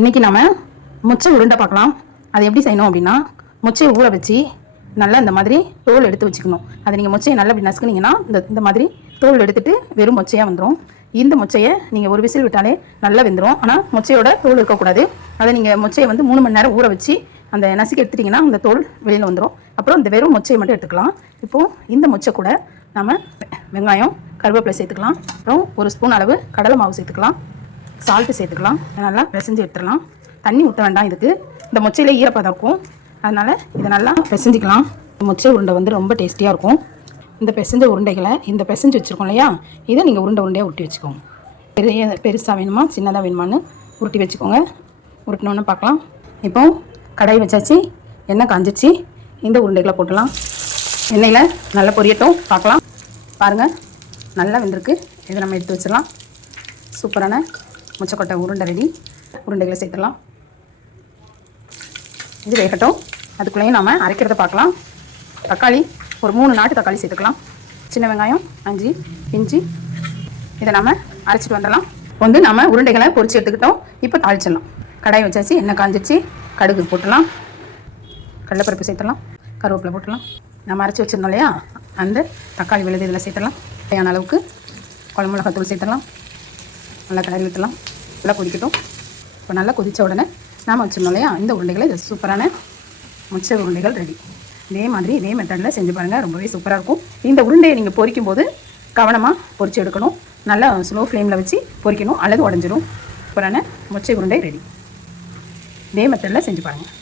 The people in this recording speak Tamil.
இன்னைக்கு நம்ம முச்சை உருண்டை பார்க்கலாம். அது எப்படி செய்யணும் அப்படின்னா முச்சையை ஊற வச்சு நல்லா இந்த மாதிரி தோல் எடுத்து வச்சுக்கணும். அதை நீங்கள் முச்சையை நல்லா இப்படி நசுக்குனீங்கன்னா இந்த இந்த மாதிரி தோல் எடுத்துகிட்டு வெறும் மொச்சையாக வந்துடும் இந்த மொச்சையை நீங்கள் ஒரு விசில் விட்டாலே நல்லா வெந்துடும் ஆனால் மொச்சையோட தோல் இருக்கக்கூடாது. அதை நீங்கள் மொச்சையை வந்து மூணு மணி நேரம் ஊற வச்சு அந்த நசுக்கி எடுத்துட்டிங்கன்னா அந்த தோல் வெளியில் வந்துடும் அப்புறம் இந்த வெறும் மொச்சையை மட்டும் எடுத்துக்கலாம். இப்போது இந்த மொச்சை கூட நம்ம வெங்காயம் கருவேப்பிலை சேர்த்துக்கலாம். அப்புறம் ஒரு ஸ்பூன் அளவு கடலை மாவு சேர்த்துக்கலாம். சால்ட்டு சேர்த்துக்கலாம். நல்லா பிசைஞ்சு எடுத்துடலாம். தண்ணி ஊட்ட வேண்டாம் இதுக்கு. இந்த மொச்சையில் ஈரப்பதம் இருக்கும். அதனால் இதை நல்லா பிசைஞ்சிக்கலாம். மொச்சை உருண்டை வந்து ரொம்ப டேஸ்டியாக இருக்கும். இந்த பிசைஞ்ச உருண்டைகளை இந்த பிசைஞ்சு வச்சுருக்கோம் இல்லையா? இதை நீங்கள் உருண்டை உருண்டையாக உருட்டி வச்சுக்கோங்க. பெரிய பெருசாக வேணுமா சின்னதாக வேணுமான்னு உருட்டி வச்சுக்கோங்க. உருட்டினோன்னு பார்க்கலாம். இப்போ கடாய் வச்சாச்சு. எண்ணெய் காஞ்சிச்சு. இந்த உருண்டைகளை போட்டுடலாம். எண்ணெயில் நல்லா பொரியட்டும். பார்க்கலாம். பாருங்கள் நல்லா வெந்திருக்கு. இதை நம்ம எடுத்து வச்சிடலாம். சூப்பரான முச்சக்கொட்டை உருண்டை ரெடி. உருண்டைகளை சேர்த்துடலாம். இது வேகட்டும். அதுக்குள்ளேயும் நாம் அரைக்கிறத பார்க்கலாம். தக்காளி ஒரு மூணு நாட்டு தக்காளி சேர்த்துக்கலாம். சின்ன வெங்காயம் அஞ்சு இஞ்சி. இதை நாம் அரைச்சிட்டு வந்துடலாம். வந்து நம்ம உருண்டைகளை பொறிச்சு எடுத்துக்கிட்டோம். இப்போ தாளிச்சிடலாம். கடாய் வச்சாச்சு எண்ணெய் காஞ்சிச்சு கடுகு போட்டுடலாம். கடலைப்பருப்பு சேர்த்துடலாம். கருவேப்பிலை போட்டுடலாம். நம்ம அரைச்சி வச்சிருந்தோம் இல்லையா? அந்த தக்காளி விழுது இதில் சேர்த்துடலாம். தேவையான அளவுக்கு குழம்பு மிளகாத்தூள் சேர்த்துடலாம். நல்லா கிளறி ஊற்றலாம் நல்லா கொதிக்கட்டும். இப்போ நல்லா கொதித்த உடனே நாம் வச்சிருந்தோம் இல்லையா? இந்த உருண்டைகளை இது சூப்பரான முச்சை உருண்டைகள் ரெடி. இதே மாதிரி இதே மெத்தடில் செஞ்சு பாருங்கள் ரொம்பவே சூப்பராக இருக்கும். இந்த உருண்டையை நீங்கள் பொரிக்கும் போது கவனமாக பொரிச்சு எடுக்கணும். நல்லா ஸ்லோ ஃப்ளேமில் வச்சு பொரிக்கணும். அல்லது உடஞ்சிடும் சூப்பரான முச்சை உருண்டை ரெடி. இதே மெத்தடில் செஞ்சு பாருங்கள்